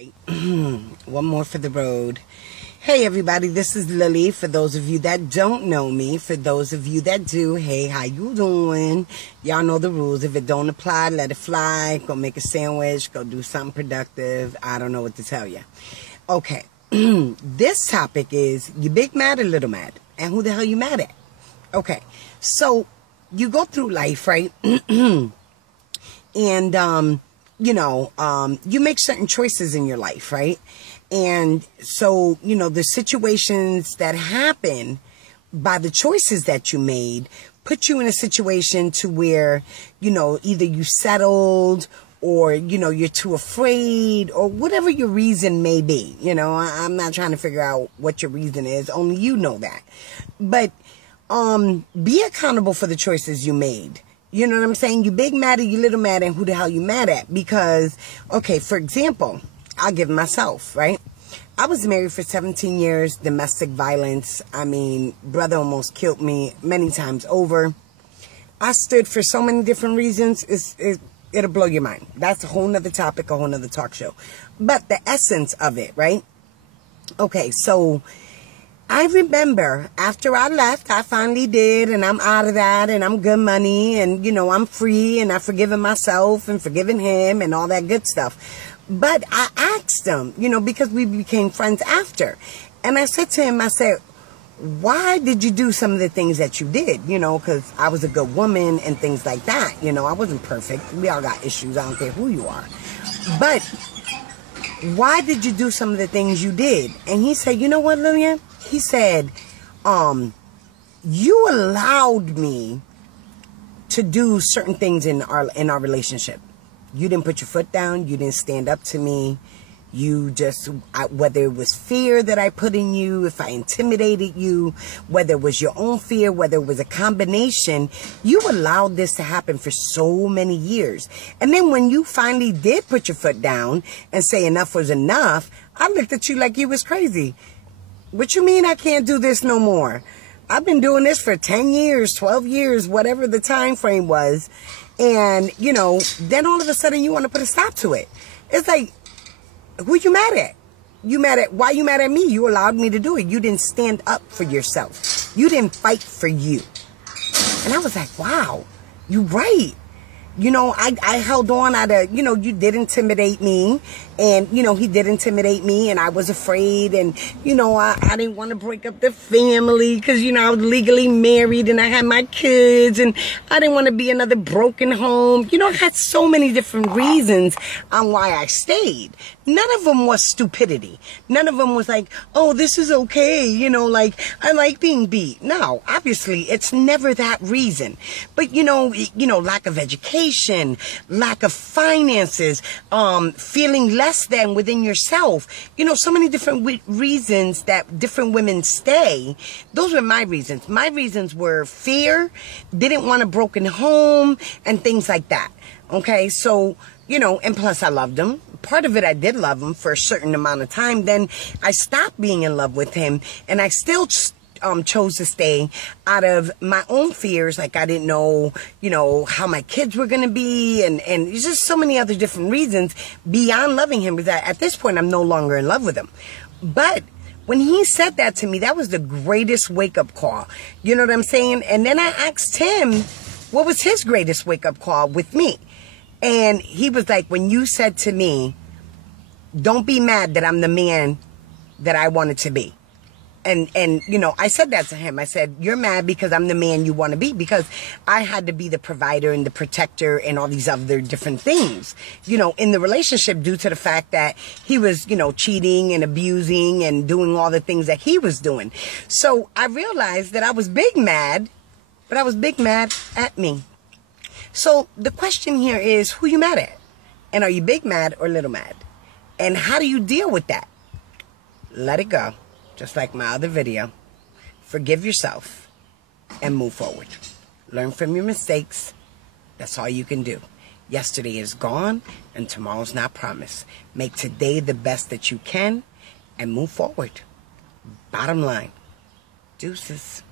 One more for the road. Hey everybody, this is Lily. For those of you that don't know me, for those of you that do, hey, how you doing? Y'all know the rules. If it don't apply, let it fly. Go make a sandwich. Go do something productive. I don't know what to tell you. Okay, this topic is, you big mad or little mad? And who the hell you mad at? Okay, so you go through life, right? And, you make certain choices in your life, right? And so, the situations that happen by the choices that you made put you in a situation to where, either you settled or, you're too afraid or whatever your reason may be. I'm not trying to figure out what your reason is. Only you know that. But be accountable for the choices you made. You know what I'm saying? You big mad or you little mad, and who the hell you mad at? Because, okay, for example, I'll give myself, right? I was married for 17 years, domestic violence. I mean, brother almost killed me many times over. I stood for so many different reasons. It'll blow your mind. That's a whole nother topic, a whole nother talk show. But the essence of it, right? Okay, so I remember after I left, I finally did, and I'm out of that, and I'm good money, and, I'm free, and I've forgiven myself and forgiven him and all that good stuff. But I asked him, because we became friends after. And I said to him, I said, why did you do some of the things that you did? Because I was a good woman and things like that. I wasn't perfect. We all got issues. I don't care who you are. But why did you do some of the things you did? And he said, you know what, Lillian? He said, you allowed me to do certain things in our relationship. You didn't put your foot down. You didn't stand up to me. You just, whether it was fear that I put in you, if I intimidated you, whether it was your own fear, whether it was a combination, you allowed this to happen for so many years. And then when you finally did put your foot down and say enough was enough, I looked at you like you was crazy. What you mean I can't do this no more? I've been doing this for 10 years, 12 years, whatever the time frame was. And, then all of a sudden you want to put a stop to it. It's like, who you mad at? Why you mad at me? You allowed me to do it. You didn't stand up for yourself. You didn't fight for you. And I was like, wow, you right. I held on out of, you did intimidate me, and, he did intimidate me, and I was afraid, and, I didn't want to break up the family because, I was legally married and I had my kids, and I didn't want to be another broken home. I had so many different reasons on why I stayed. None of them was stupidity. None of them was like, oh, this is okay. Like, I like being beat. No, obviously it's never that reason. But, lack of education, lack of finances, feeling less than within yourself. So many different reasons that different women stay. Those were my reasons. My reasons were fear, didn't want a broken home, and things like that. Okay, so, and plus I loved him. Part of it, I did love him for a certain amount of time. Then I stopped being in love with him, and I still chose to stay out of my own fears. Like, I didn't know, how my kids were going to be, and just so many other different reasons beyond loving him, because at this point, I'm no longer in love with him. But when he said that to me, that was the greatest wake-up call. You know what I'm saying? And then I asked him, what was his greatest wake-up call with me? And he was like, when you said to me, don't be mad that I'm the man that I wanted to be. And I said that to him. I said, you're mad because I'm the man you want to be, because I had to be the provider and the protector and all these other different things, in the relationship, due to the fact that he was, cheating and abusing and doing all the things that he was doing. So I realized that I was big mad, but I was big mad at me. So the question here is, who you mad at? And are you big mad or little mad? And how do you deal with that? Let it go. Just like my other video. Forgive yourself and move forward. Learn from your mistakes. That's all you can do. Yesterday is gone and tomorrow's not promised. Make today the best that you can and move forward. Bottom line. Deuces.